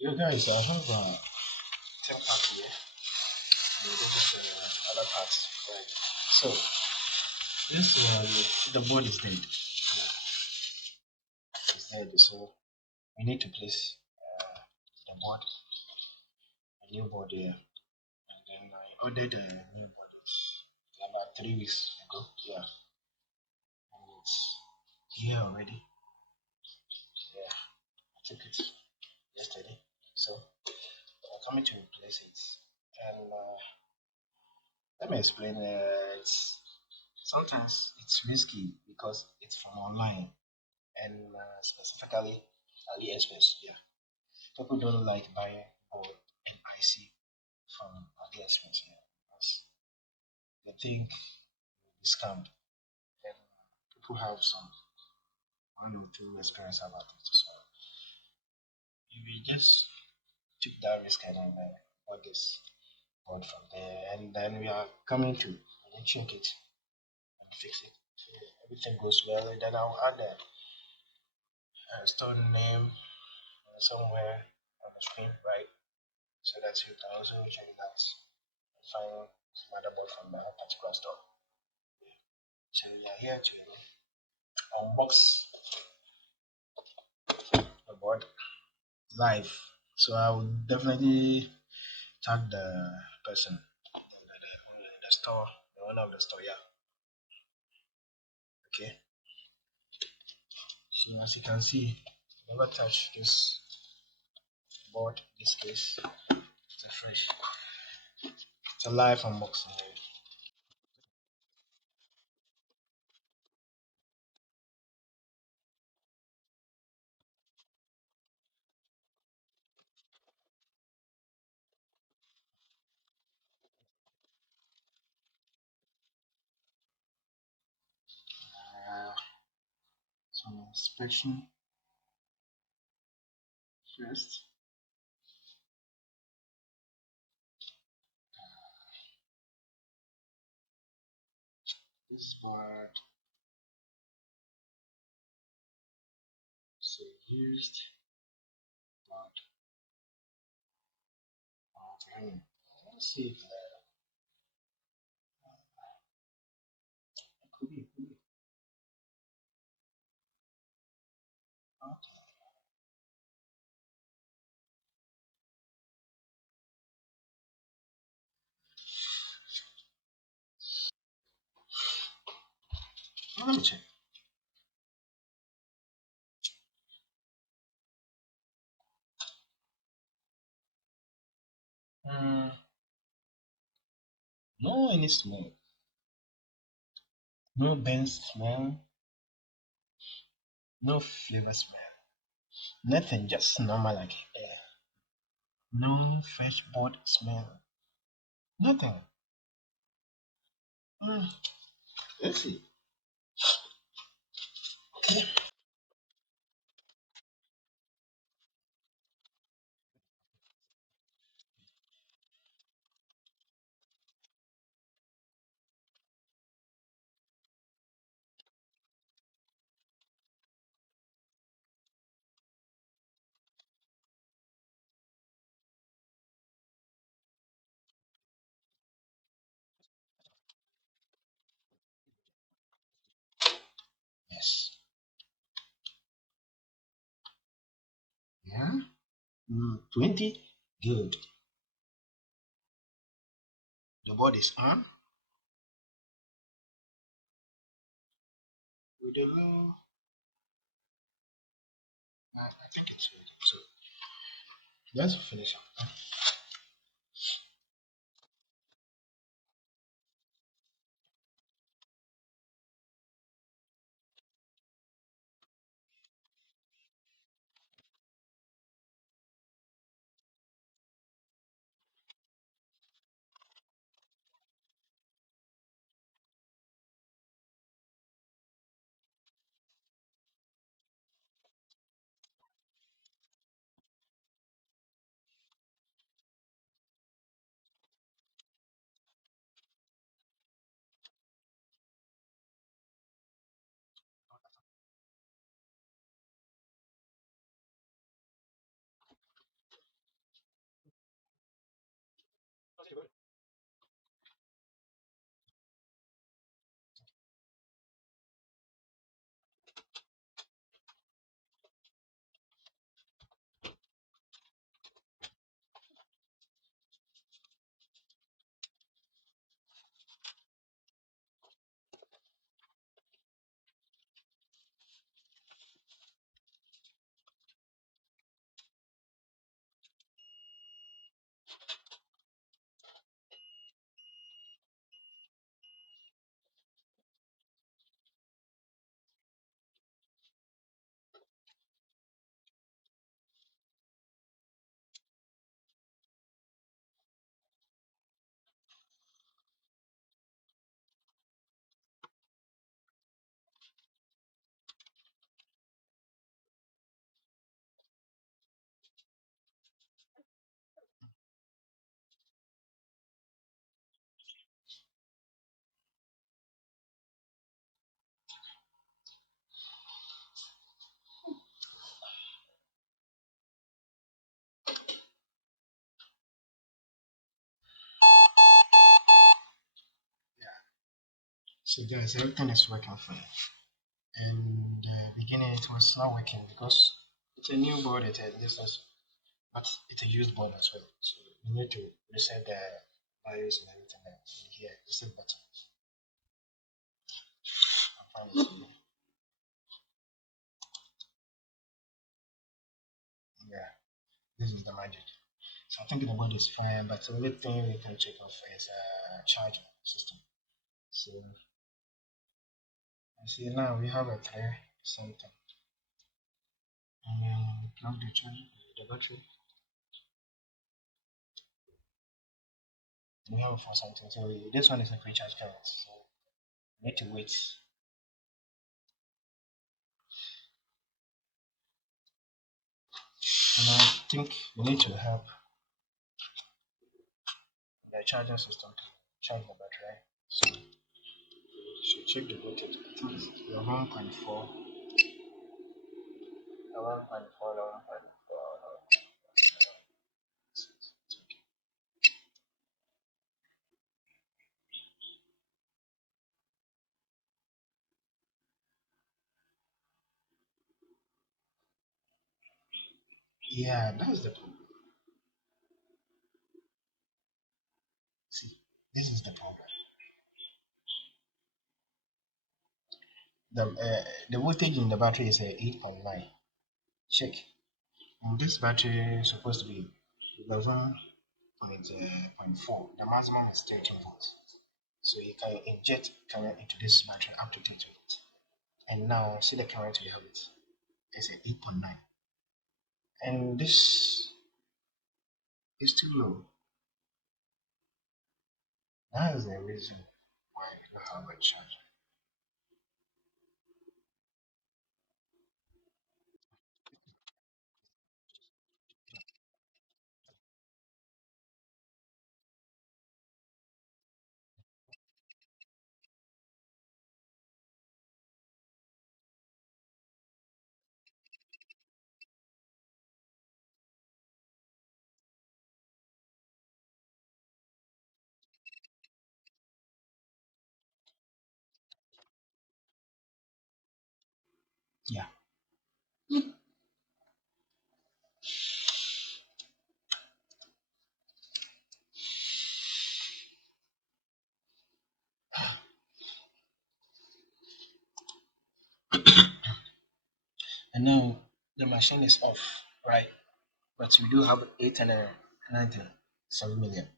You guys, I have a ThinkPad here, and this is other parts. Right. So this the board is dead. Yeah, it's dead. So we need to place the board, a new board here, and then I ordered a new board about 3 weeks ago. Yeah, and it's here already. Yeah, I took it yesterday. So I'm coming to replace it, and let me explain. It's sometimes it's risky because it's from online and specifically Aliexpress. Yeah, people don't like buying board and IC from Aliexpress. Yeah, because they think it's scammed, and people have some one or two experience about it. So we just took that risk and bought this board from there, and then we are coming to check it and fix it. So everything goes well, and then I'll add a store name somewhere on the screen, right? So that you can also check it out and find motherboard from that particular store. So we are here to unbox the board live. So I will definitely tag the person, the store, the owner of the store. Yeah. Okay. So as you can see, never touch this board. In this case, it's a fresh. It's a live unboxing. Some inspection first. This board so used, but let's see if it could be. It could be. Okay. Well, let me check. Mm, no any smell, no burnt smell, no flavor smell, nothing, just normal like air. No fresh board smell, nothing. Mm, let's see. Yes. Yeah. 20. Good. The board is on with the low. I think it's ready. So let's finish up. So guys, everything is working fine. In the beginning, it was not working because it's a new board. It's a distance, but it's a used board as well. So we need to reset the BIOS and everything else. Here, reset button. I'm fine with you. Yeah, this is the magic. So I think the board is fine, but the only thing we can check off is charging system. So I see now we have a 3 something. And then plug the charger, the battery. We have a 4 something. So this one is a pre-charge current. So we need to wait. And I think we need to help the charging system to charge the battery. So you should check the voltage. I think it's 11.4, 11.4, 11.4. Yeah, that's the problem. See, this is the problem. The voltage in the battery is 8.9. Check. And this battery is supposed to be 11.4. The maximum is 13 volts. So you can inject current into this battery up to 30 volts. And now see the current we have it. It's at 8.9. And this is too low. That is the reason why we don't have a charger. Yeah. And then the machine is off, right? But we do have 897 million.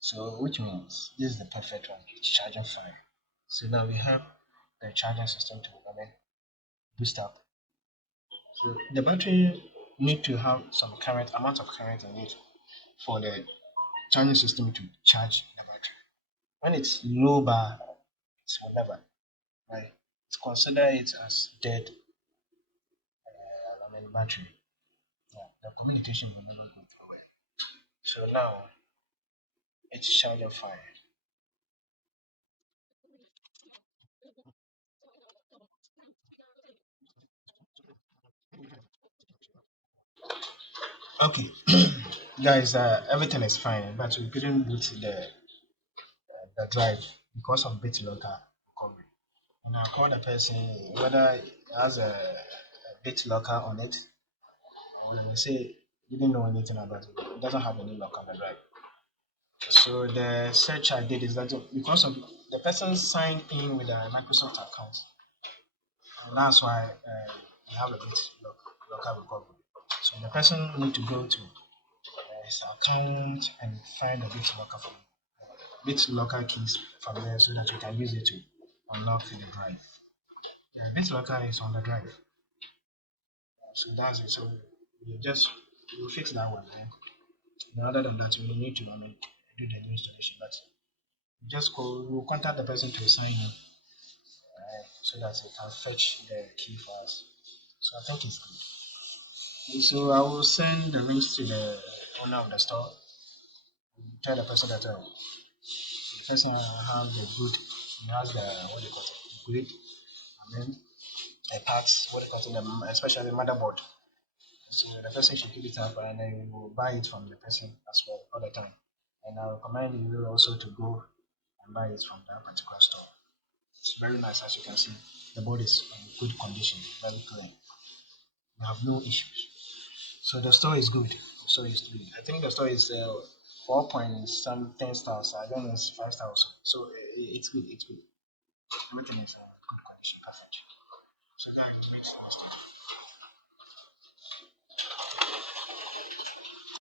So which means this is the perfect one. It's charging fine. So now we have the charging system to boost up. So the battery need to have some current amount of current in it for the charging system to charge the battery. When it's low bar, it's whatever, right? It's consider it as dead battery. Yeah, the communication will never go through it. So now it's charging fine. Okay, guys, everything is fine, but we couldn't boot the drive because of BitLocker recovery. And I called the person whether it has a BitLocker on it. And they say didn't know anything about it. It doesn't have any lock on the drive. So the search I did is that because of the person signed in with a Microsoft account, and that's why we have a local recovery. So the person need to go to his account and find a BitLocker keys from there so that you can use it to unlock the drive. Yeah, BitLocker is on the drive. So that's it. So we fix that one. Then other than that, we need to do the new installation. But just call, we'll contact the person to sign in so that he can fetch the key for us. So I think it's good. So I will send the links to the owner of the store. Tell the person that the person has the good, he has the what do you call it, grid, and then the parts, what do you call it, especially motherboard. So the person should keep it up, and then we will buy it from the person as well all the time. And I recommend you also to go and buy it from that particular store. very nice. As you can see, the board is in good condition, very clean. We have no issues. So the store is good. The store is good. I think the store is 4 point something stars. I don't know, it's 5 stars. So it's good. It's good. Everything is in good condition, perfect. So guys,